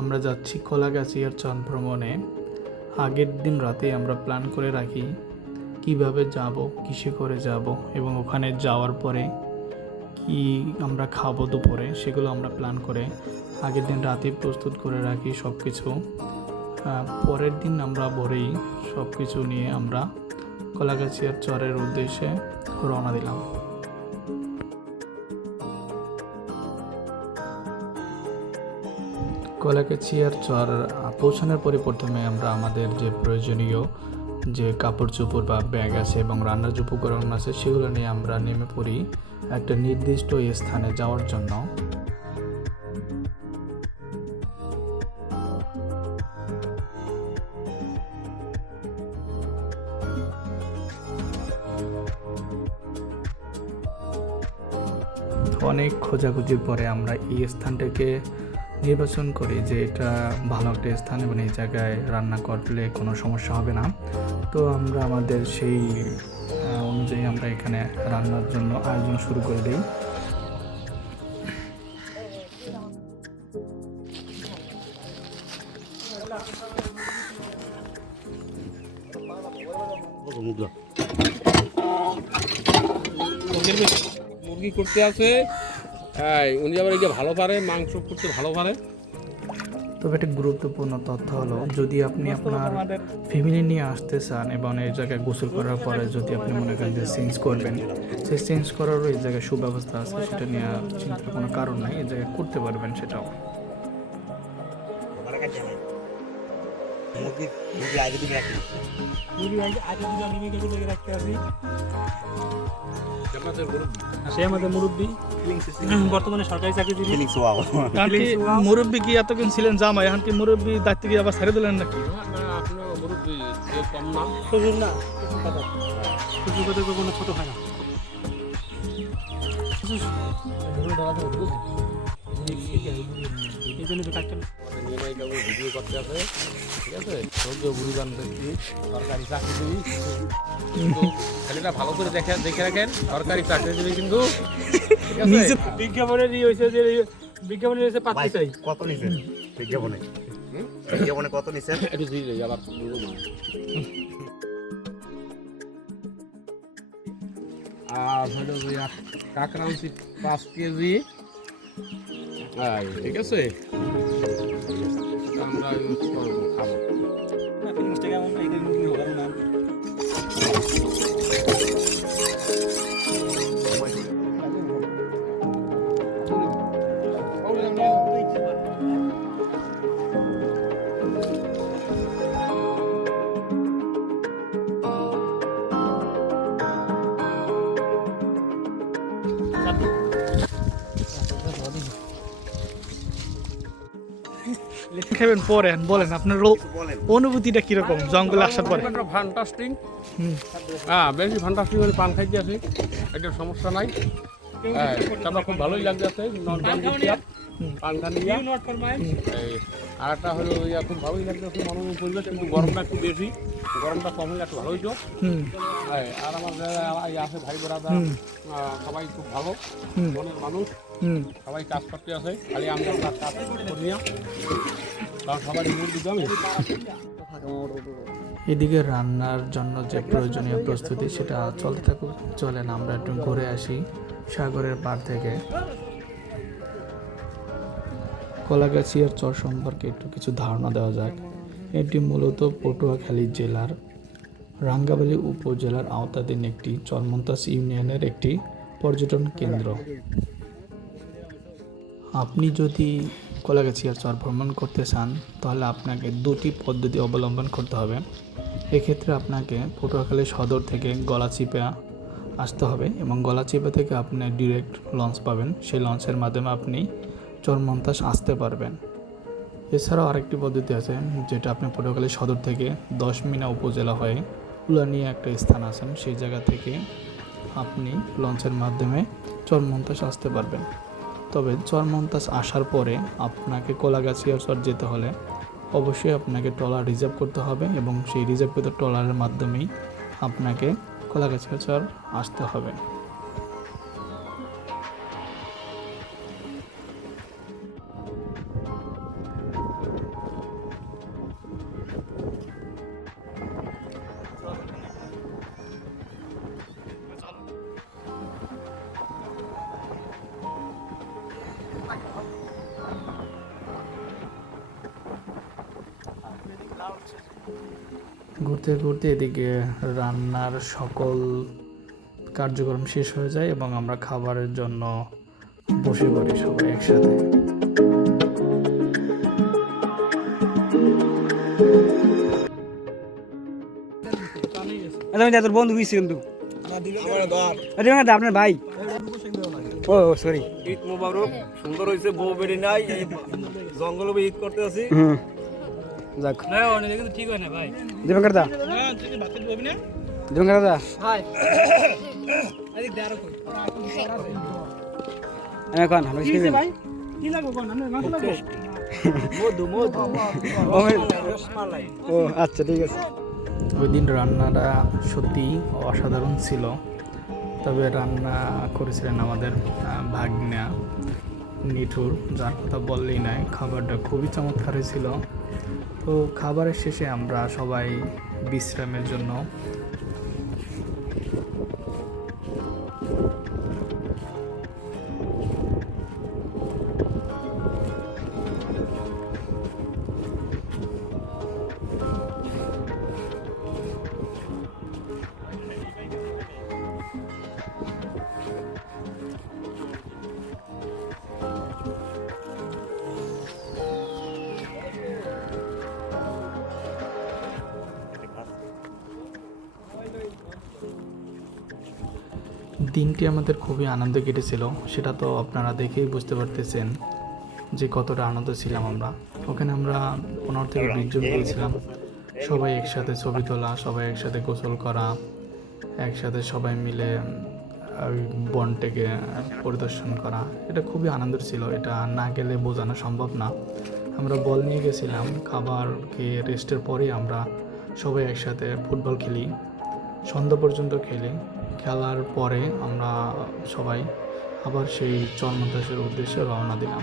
আমরা যাচ্ছি কলাগাছিয়ার চর ভ্রমণে। আগের দিন রাতে আমরা প্ল্যান করে রাখি কিভাবে যাব, কিসে করে যাব এবং ওখানে যাওয়ার পরে কি আমরা খাবো দুপুরে, সেগুলো আমরা প্ল্যান করে আগের দিন রাতেই প্রস্তুত করে রাখি সব কিছু। পরের দিন আমরা ভোরেই সব কিছু নিয়ে আমরা কলাগাছিয়ার চরের উদ্দেশ্যে রওনা দিলাম। কলাগাছিয়ার চর পৌঁছানোর পরে প্রথমে আমরা আমাদের যে প্রয়োজনীয় যে কাপড় চোপড় বা ব্যাগ আছে এবং রান্নার যে উপকরণ আছে সেগুলো নিয়ে আমরা নেমে পড়ি একটা নির্দিষ্ট স্থানে যাওয়ার জন্য। অনেক খোঁজাখুঁজির পরে আমরা এই স্থানটাকে নির্বাচন করি যে এটা ভালো একটা স্থান এবং এই জায়গায় রান্না করলে কোনো সমস্যা হবে না। তো আমরা আমাদের সেই অনুযায়ী আমরা এখানে রান্নার জন্য আয়োজন শুরু করে দিই। মুরগি করতে আছে, উনি আবার এই যে ভালো পারে, মাংস করতে ভালো পারে। তবে একটা গুরুত্বপূর্ণ তথ্য হলো, যদি আপনি আপনার ফ্যামিলি নিয়ে আসতে চান এবং এই জায়গায় গোসল করার পরে যদি আপনি মনে করেন যে চেঞ্জ করবেন, সেই চেঞ্জ করারও এই জায়গায় সুব্যবস্থা আছে, সেটা নিয়ে চিন্তার কোনো কারণ নাই, এই জায়গায় করতে পারবেন সেটাও। সে আমাদের মুরব্বী, বর্তমানে সরকারি চাকরিজীবী। মুরব্বী কি এতক্ষণ ছিলেন জামাই, এখন কি মুরব্বী দায়িত্ব কি আবার ছেড়ে দিলেন নাকি? আপনার মুরব্বী কম না, শ্বশুর না, শ্বশুর কথা কোনো ছোট হয় না। এই জন্য তো কাজটা ভিডিও করতে আছে, ঠিক আছে? সদ্য বুড়ি বান্ধবী সরকারি চাকরিজীবী, কিন্তু ছেলেটা ভালো করে দেখে রাখেন, সরকারি চাকরিজীবী কিন্তু। বিজ্ঞাপনের হয়েছে যে বিজ্ঞাপনের হয়েছে পাত্রী চাই। কত নিছেন বিজ্ঞাপনে? বিজ্ঞাপনে কত নিছেন? একটু দিয়ে আবার আর হলো কাঁকড়া আনছি 5 কেজি। ঠিক আছে, আমরা ইউজ করবো, খাবো। খাবেন পরে বলেন আপনার অনুভূতিটা কিরকম জঙ্গলে আসার পরে? ফ্যান্টাস্টিং, বেশি ফ্যান্টাস্টিং হলে পান খাইতে আছে, একটা সমস্যা নাই। তারপর খুব ভালোই লাগতেছে পান খানি। আর একটা হলো খুব ভালোই লাগতেছে মনোরম পরিবেশ, কিন্তু গরমটা একটু বেশি, গরমটা কম হলে একটু ভালো হইতো। আর আমার আছে ভাই বোরাদা, সবাই খুব ভালো মনের মানুষ, সবাই কাজ করতে আছে, খালি আমি আপনার কাজ করি না, কারণ সবাই মুরগি জমি। এদিকে রান্নার জন্য যে প্রয়োজনীয় প্রস্তুতি সেটা চলতে থাকুক। চলেন আমরা একটু ঘুরে আসি সাগরের পাড় থেকে। কলাগাছিয়ার চর সম্পর্কে একটু কিছু ধারণা দেওয়া যাক। এটি মূলত পটুয়াখালী জেলার রাঙ্গাবালী উপজেলার আওতাধীন একটি চরমন্তাস ইউনিয়নের একটি পর্যটন কেন্দ্র। আপনি যদি কলাগাছিয়ার চর ভ্রমণ করতে চান তাহলে আপনাকে দুটি পদ্ধতি অবলম্বন করতে হবে। এক্ষেত্রে আপনাকে পটুয়াখালী সদর থেকে গলাচিপা আসতে হবে এবং গলাচিপা থেকে আপনি ডিরেক্ট লঞ্চ পাবেন, সেই লঞ্চের মাধ্যমে আপনি চরমন্তাস আসতে পারবেন। এছাড়াও আরেকটি পদ্ধতি আছে, যেটা আপনি পটুয়াখালী সদর থেকে 10 মিনা উপজেলা হয়ে উলানিয়া একটা স্থান আছেন, সেই জায়গা থেকে আপনি লঞ্চের মাধ্যমে চরমন্তাস আসতে পারবেন। তবে চরমন্তাস আসার পরে আপনাকে কলাগাছিয়ার চর যেতে হলে অবশ্যই আপনাকে ট্রলার রিজার্ভ করতে হবে এবং সেই রিজার্ভকৃত ট্রলারের মাধ্যমেই আপনাকে কলাগাছিয়া চর আসতে হবে। ঘুরতে ঘুরতে এদিকে রান্নার সকল কার্যক্রম শেষ হয়ে যায় এবং আমরা খাবারের জন্য বসে পড়ি সবাই একসাথে। তোর বন্ধু গেছি কিন্তু আপনার ভাই ও সরি। ঈদ মোবারক, সুন্দর হয়েছে, বউ বেড়ি নাই, এই জঙ্গলে ঈদ করতে আছি। যাক কিন্তু ঠিক হয় না ভাই। দিবাঙ্কর দা দিবাঙ্কর দা এখন আমরা কি ভাই কি লাগবে কোন আমরা মাংস লাগবে ও আচ্ছা ঠিক আছে। ওই দিন রান্নাটা সত্যি অসাধারণ ছিল। তবে রান্না করেছিলেন আমাদের ভাগ্না নিঠুর, যার কথা বললেই নাই। খাবারটা খুবই চমৎকার ছিল। তো খাবারের শেষে আমরা সবাই বিশ্রামের জন্য দিনটি আমাদের খুবই আনন্দে কেটেছিল। সেটা তো আপনারা দেখেই বুঝতে পারতেছেন যে কতটা আনন্দ ছিলাম আমরা ওখানে। আমরা 15 থেকে 20 জন গিয়েছিলাম, সবাই একসাথে ছবি তোলা, সবাই একসাথে গোসল করা, একসাথে সবাই মিলে ওই বনটাকে পরিদর্শন করা। এটা খুবই আনন্দের ছিল, এটা না গেলে বোঝানো সম্ভব না। আমরা বল নিয়ে গেছিলাম, খাবার খেয়ে রেস্টের পরেই আমরা সবাই একসাথে ফুটবল খেলি, সন্ধ্যা পর্যন্ত খেলি। খেলার পরে আমরা সবাই আবার সেই চরমন্তাসের উদ্দেশ্যে রওনা দিলাম।